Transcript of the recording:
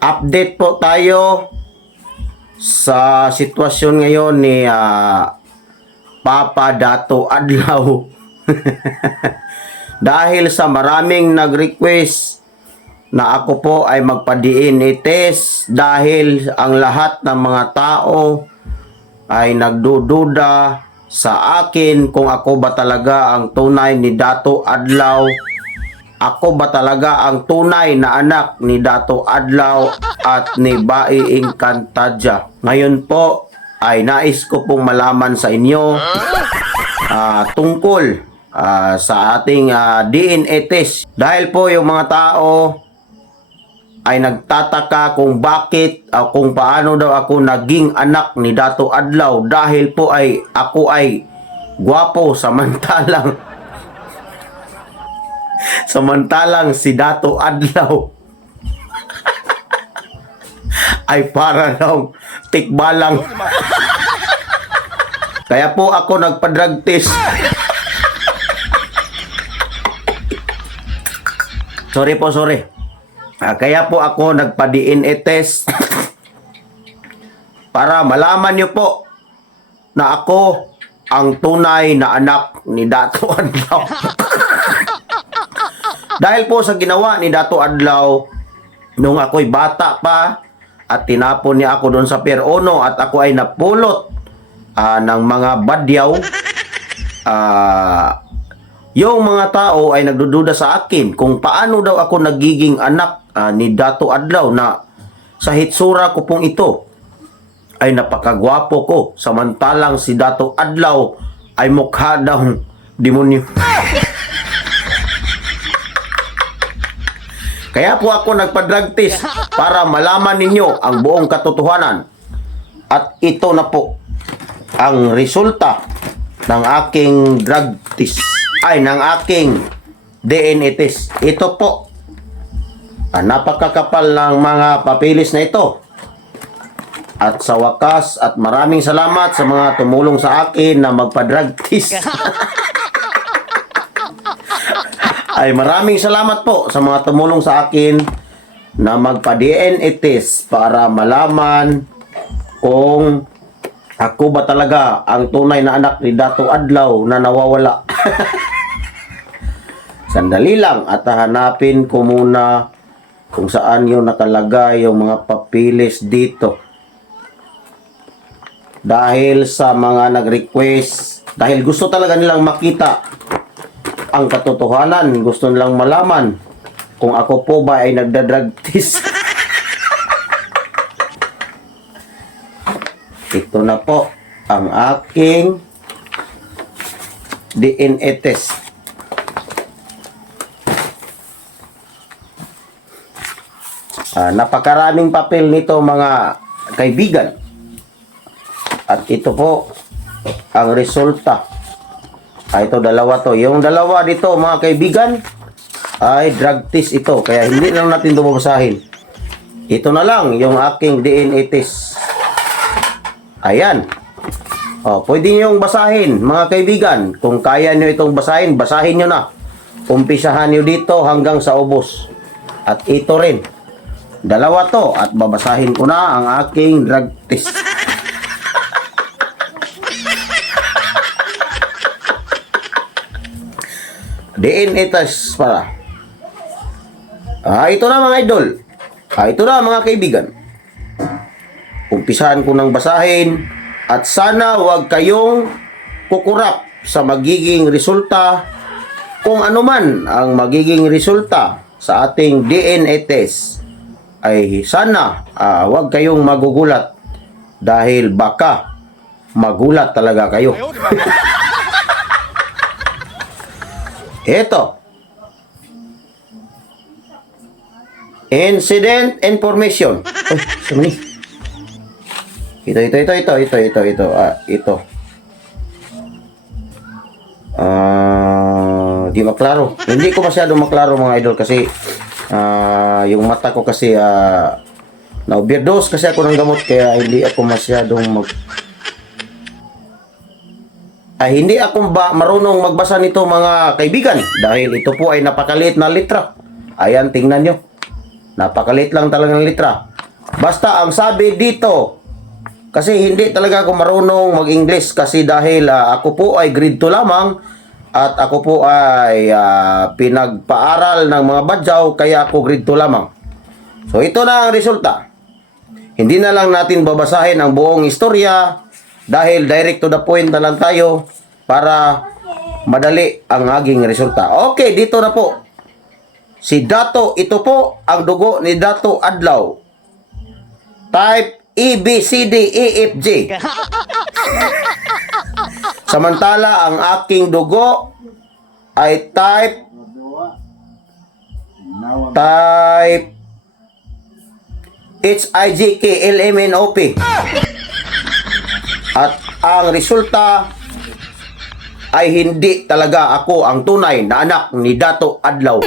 Update po tayo sa sitwasyon ngayon ni Papa Dato Adlaw. Dahil sa maraming nag-request na ako po ay magpa-DNA test dahil ang lahat ng mga tao ay nagdududa sa akin kung ako ba talaga ang tunay ni Dato Adlaw. Ako ba talaga ang tunay na anak ni Dato Adlaw at ni Bai Encantadia? Ngayon po ay nais ko pong malaman sa inyo tungkol sa ating DNA test. Dahil po yung mga tao ay nagtataka kung bakit kung paano daw ako naging anak ni Dato Adlaw dahil po ay ako ay gwapo samantalang si Dato Adlaw ay para daw tikbalang. Kaya po ako nagpa-drug test. Sorry. Kaya po ako nagpa-DNA test para malaman niyo po na ako ang tunay na anak ni Dato Adlaw. Dahil po sa ginawa ni Dato Adlaw nung ako'y bata pa at tinapon niya ako doon sa Pier 1 at ako ay napulot ng mga badyaw, yung mga tao ay nagdududa sa akin kung paano daw ako nagiging anak ni Dato Adlaw na sa hitsura ko pong ito ay napakagwapo ko samantalang si Dato Adlaw ay mukha daw demonyo. Kaya po ako nagpa-drug test para malaman ninyo ang buong katotohanan. At ito na po ang resulta ng aking drug test. Ng aking DNA test. Ito po. Napakakapal ng mga papilis na ito. At sa wakas, at maraming salamat sa mga tumulong sa akin na magpa-drug test. Ay maraming salamat po sa mga tumulong sa akin na magpa-DNA test para malaman kung ako ba talaga ang tunay na anak ni Dato Adlaw na nawawala. Sandali lang at hanapin ko muna kung saan yung nakalagay yung mga papilis dito. Dahil sa mga nag-request, dahil gusto talaga nilang makita ang katotohanan, gusto nilang malaman kung ako po ba ay nagda-drug test. Ito na po ang aking DNA test. Napakaraming papel nito mga kaibigan. At ito po ang resulta. Ito dalawa to. Yung dalawa dito mga kaibigan ay drug test ito. Kaya hindi lang natin ito babasahin. Ito na lang yung aking DNA test. Ayan. Pwede nyo yung basahin mga kaibigan. Kung kaya nyo itong basahin, basahin nyo na. Umpisahan nyo dito hanggang sa ubos. At ito rin. Dalawa to. At babasahin ko na ang aking drug test. DNA test para. Ito na mga idol. Ito na mga kaibigan. Umpisahan ko ng basahin at sana wag kayong kukurap sa magiging resulta kung ano man ang magiging resulta sa ating DNA test. Ay sana wag kayong magugulat dahil baka magulat talaga kayo. Ito. Incident information. Sama ni. Ito. Di maklaro. Hindi ko masyadong maklaro mga idol kasi yung mata ko kasi na-overdose kasi ako ng gamot kaya hindi ako masyadong hindi ako marunong magbasa nito mga kaibigan dahil ito po ay napakaliit na litra. Ayan, tingnan nyo. Napakaliit lang talaga ng litra. Basta ang sabi dito, kasi hindi talaga ako marunong mag-English kasi dahil ako po ay grade 2 lamang at ako po ay pinagpaaral ng mga badyaw kaya ako grade 2 lamang. So ito na ang resulta. Hindi na lang natin babasahin ang buong istorya dahil direct to the point na lang tayo para madali ang aking resulta. Okay, dito na po. Si Dato, ito po ang dugo ni Dato Adlaw. Type E, B, C, D, E, F, G. Samantala, ang aking dugo ay type H, I, J, K, L, M, N, O, P. At ang resulta ay hindi talaga ako ang tunay na anak ni Dato Adlaw.